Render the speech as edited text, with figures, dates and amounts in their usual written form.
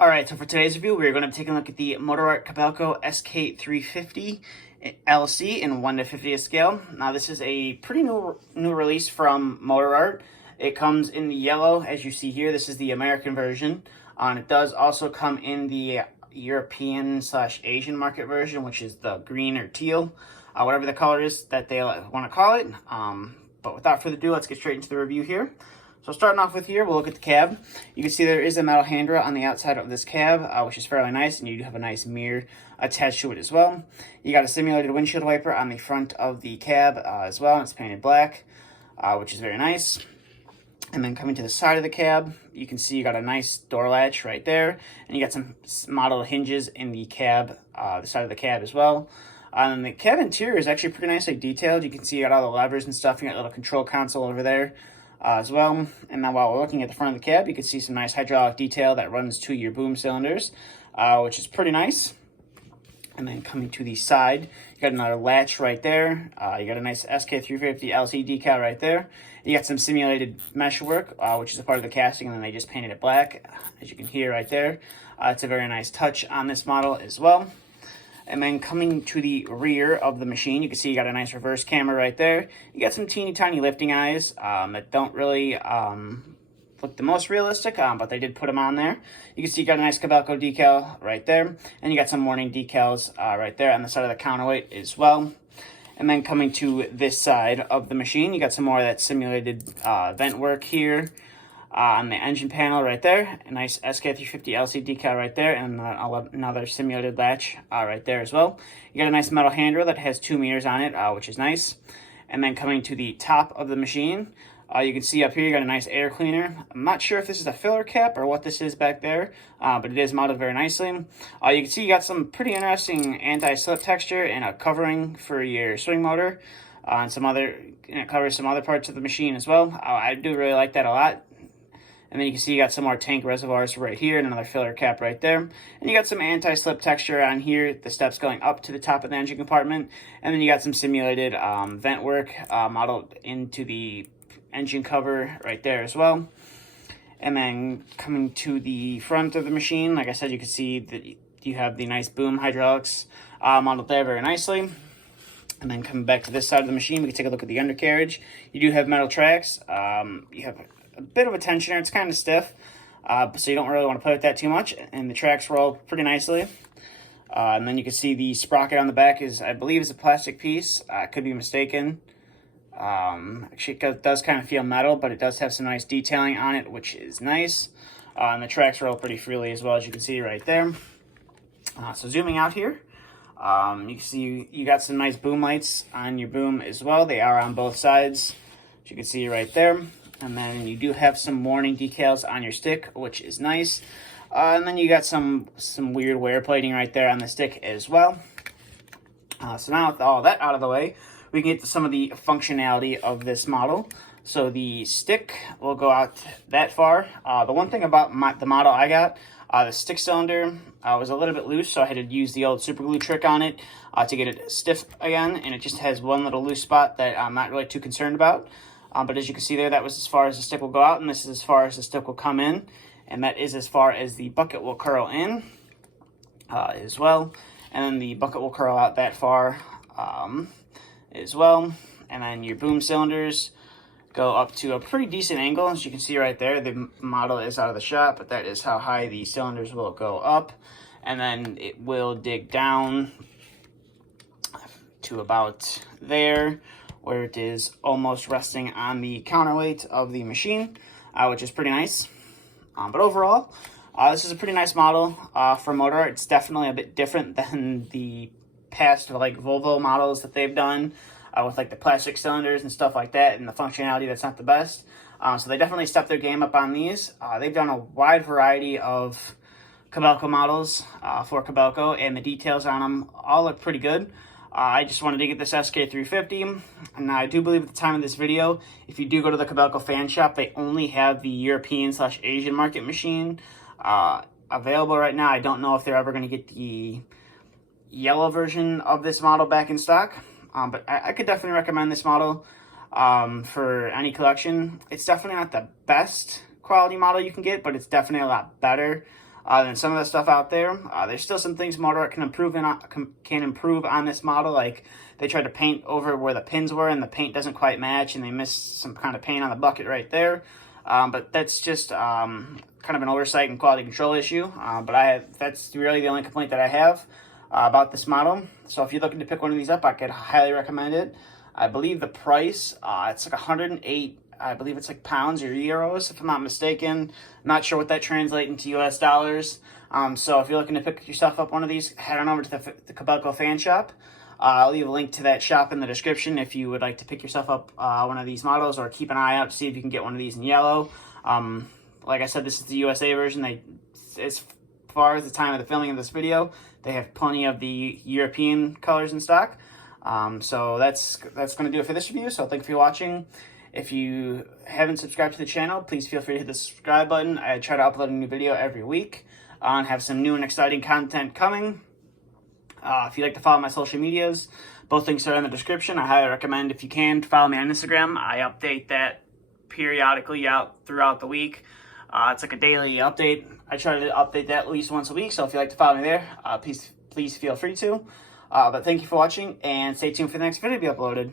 Alright, so for today's review, we're going to be taking a look at the Motorart Kobelco SK350LC in 1 to 50th scale. Now, this is a pretty new release from Motorart. It comes in the yellow, as you see here. This is the American version. And it does also come in the European/Asian market version, which is the green or teal, whatever the color is that they want to call it. But without further ado, let's get straight into the review here. So starting off with here, we'll look at the cab. You can see there is a metal handrail on the outside of this cab, which is fairly nice, and you do have a nice mirror attached to it as well. You got a simulated windshield wiper on the front of the cab as well. It's painted black, which is very nice. And then coming to the side of the cab, you can see you got a nice door latch right there, and you got some model hinges in the cab, the side of the cab as well. And the cab interior is actually pretty nicely detailed. You can see you got all the levers and stuff. You got a little control console over there as well. And then while we're looking at the front of the cab, you can see some nice hydraulic detail that runs to your boom cylinders, which is pretty nice. And then coming to the side, you got another latch right there. You got a nice SK350LC decal right there. You got some simulated meshwork, which is a part of the casting, and then they just painted it black, as you can hear right there. It's a very nice touch on this model as well. And then coming to the rear of the machine, you can see you got a nice reverse camera right there. You got some teeny tiny lifting eyes that don't really look the most realistic, but they did put them on there. You can see you got a nice Kobelco decal right there. And you got some warning decals right there on the side of the counterweight as well. And then coming to this side of the machine, you got some more of that simulated vent work here. On the engine panel right there, a nice SK350LC decal right there, and another simulated latch right there as well. You got a nice metal handrail that has 2 meters on it, which is nice. And then coming to the top of the machine, you can see up here you got a nice air cleaner. I'm not sure if this is a filler cap or what this is back there, but it is mounted very nicely. You can see you got some pretty interesting anti-slip texture and a covering for your swing motor, and it covers some other parts of the machine as well. I do really like that a lot. And then you can see you got some more tank reservoirs right here and another filler cap right there. And you got some anti-slip texture on here, the steps going up to the top of the engine compartment. And then you got some simulated vent work modeled into the engine cover right there as well. And then coming to the front of the machine, like I said, you can see that you have the nice boom hydraulics modeled there very nicely. And then coming back to this side of the machine, we can take a look at the undercarriage. You do have metal tracks. You have a bit of a tensioner. It's kind of stiff, so you don't really want to play with that too much. And the tracks roll pretty nicely. And then you can see the sprocket on the back I believe is a plastic piece. I could be mistaken. Actually, it does kind of feel metal, but it does have some nice detailing on it, which is nice. And the tracks roll pretty freely as well, as you can see right there. So zooming out here, you can see you got some nice boom lights on your boom as well. They are on both sides, as you can see right there. And then you do have some warning decals on your stick, which is nice. And then you got some weird wear plating right there on the stick as well. So now with all that out of the way, we can get to some of the functionality of this model. So the stick will go out that far. The one thing about the model I got, the stick cylinder was a little bit loose, so I had to use the old super glue trick on it to get it stiff again. And it just has one little loose spot that I'm not really too concerned about. But as you can see there, that was as far as the stick will go out, and this is as far as the stick will come in, and that is as far as the bucket will curl in as well. And then the bucket will curl out that far as well. And then your boom cylinders go up to a pretty decent angle, as you can see right there. The model is out of the shop, but that is how high the cylinders will go up. And then it will dig down to about there, where it is almost resting on the counterweight of the machine, which is pretty nice. But overall, this is a pretty nice model for Motorart. It's definitely a bit different than the past like Volvo models that they've done with like the plastic cylinders and stuff like that, and the functionality that's not the best. So they definitely stepped their game up on these. They've done a wide variety of Kobelco models for Kobelco, and the details on them all look pretty good. I just wanted to get this SK350, and I do believe at the time of this video, if you do go to the Kobelco Fan shop, they only have the European/Asian market machine available right now. I don't know if they're ever going to get the yellow version of this model back in stock, but I could definitely recommend this model for any collection. It's definitely not the best quality model you can get, but it's definitely a lot better than some of the stuff out there. There's still some things Motorart can improve on this model, like they tried to paint over where the pins were and the paint doesn't quite match, and they missed some kind of paint on the bucket right there. But that's just kind of an oversight and quality control issue. That's really the only complaint that I have about this model. So if you're looking to pick one of these up, I could highly recommend it. I believe the price, it's like 108, I believe it's like pounds or euros, if I'm not mistaken. I'm not sure what that translates into US dollars. So if you're looking to pick yourself up one of these, head on over to the Kobelco Fan shop. I'll leave a link to that shop in the description if you would like to pick yourself up one of these models, or keep an eye out to see if you can get one of these in yellow. Like I said, this is the USA version. As far as the time of the filming of this video, they have plenty of the European colors in stock. So that's going to do it for this review. So thank you for watching. If you haven't subscribed to the channel, please feel free to hit the subscribe button. I try to upload a new video every week and have some new and exciting content coming. If you'd like to follow my social medias, both links are in the description. I highly recommend, if you can, to follow me on Instagram. I update that periodically out throughout the week. It's like a daily update. I try to update that at least once a week, so if you'd like to follow me there, please feel free to. But thank you for watching, and stay tuned for the next video to be uploaded.